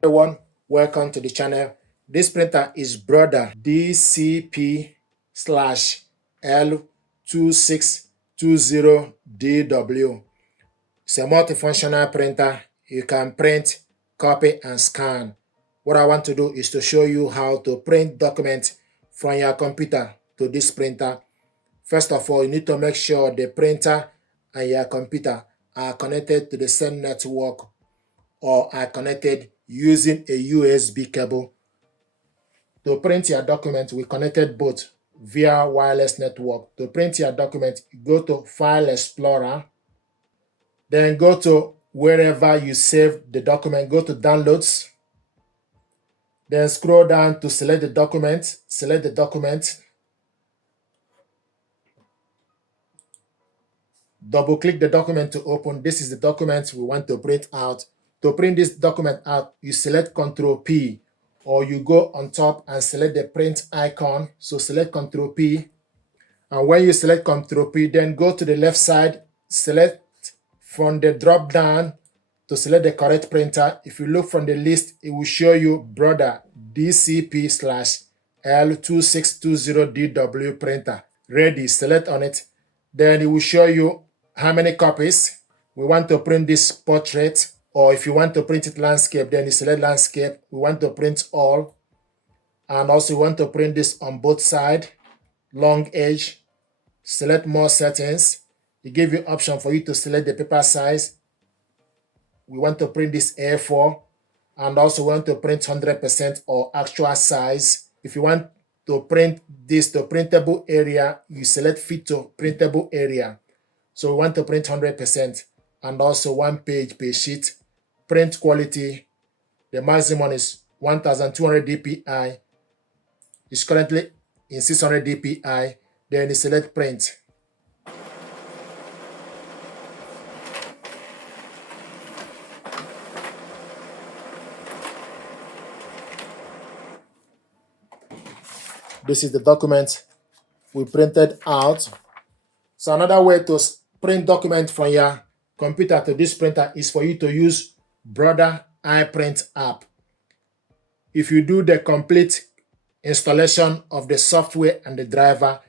Everyone, welcome to the channel. This printer is Brother DCP-L2620DW. It's a multifunctional printer. You can print, copy, and scan. What I want to do is to show you how to print documents from your computer to this printer. First of all, you need to make sure the printer and your computer are connected to the same network or are connected using a USB cable. To print your document, we connected both via wireless network. To print your document, go to File Explorer, then go to wherever you save the document, go to Downloads, then scroll down to select the document, double-click the document to open. This is the document we want to print out. To print this document out, you select Ctrl P, or you go on top and select the print icon. So select Ctrl P. And when you select Ctrl P, then go to the left side, select from the drop down to select the correct printer. If you look from the list, it will show you Brother DCP-L2620DW printer. Ready, select on it. Then it will show you how many copies. We want to print this portrait, or if you want to print it landscape, then you select landscape. We want to print all. And also we want to print this on both sides, long edge. Select more settings. It gives you option for you to select the paper size. We want to print this A4, and also want to print 100% or actual size. If you want to print this to printable area, you select fit to printable area. So we want to print 100%, and also 1 page per sheet. Print quality, the maximum is 1200 dpi. It's currently in 600 dpi. Then you select print. This is the document we printed out. So another way to print document from your computer to this printer is for you to use Brother iPrint app. If you do the complete installation of the software and the driver,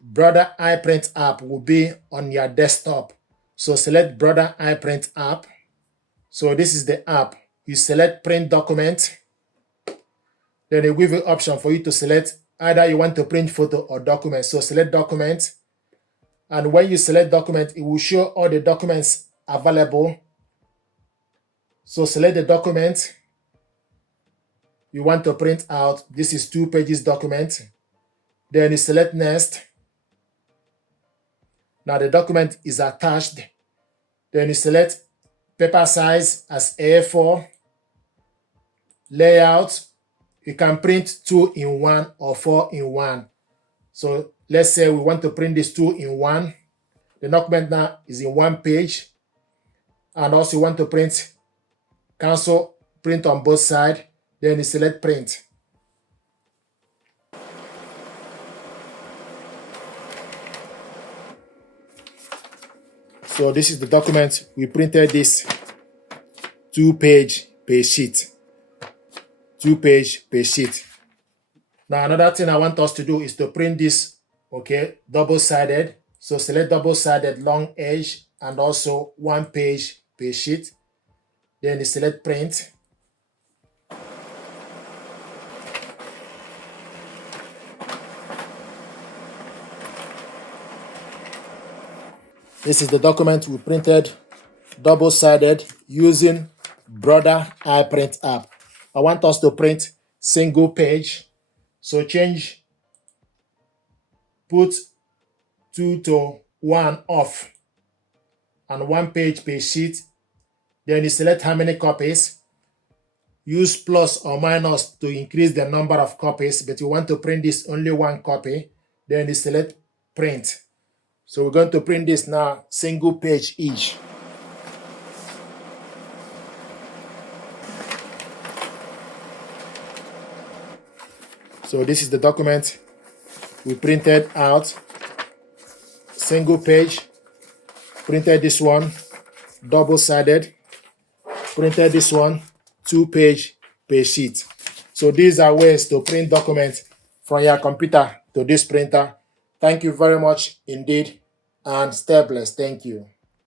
Brother iPrint app will be on your desktop. So select Brother iPrint app. So this is the app. You select print document. Then it will give you option for you to select either you want to print photo or document. So select document. And when you select document, it will show all the documents available. So select the document you want to print out. This is 2 pages document. Then you select next. Now the document is attached. Then you select paper size as A4. Layout. You can print 2 in 1 or 4 in 1. So let's say we want to print this 2 in 1. The document now is in 1 page. And also you want to print, cancel, print on both sides. Then you select print. So this is the document. We printed this 2 page per sheet. 2 page per sheet. Now another thing I want us to do is to print this, okay, double-sided. So select double-sided long edge and also 1 page per sheet. Then you select print. This is the document we printed double-sided using Brother iPrint app. I want us to print single page. So change, put 2 to 1 off and 1 page per sheet. Then you select how many copies. Use plus or minus to increase the number of copies, but you want to print this only 1 copy. Then you select print. So we're going to print this now, single page each. So this is the document we printed out. Single page. Printed this one, double-sided. Printed this one, 2 page per sheet. So these are ways to print documents from your computer to this printer. Thank you very much indeed, and stay blessed. Thank you.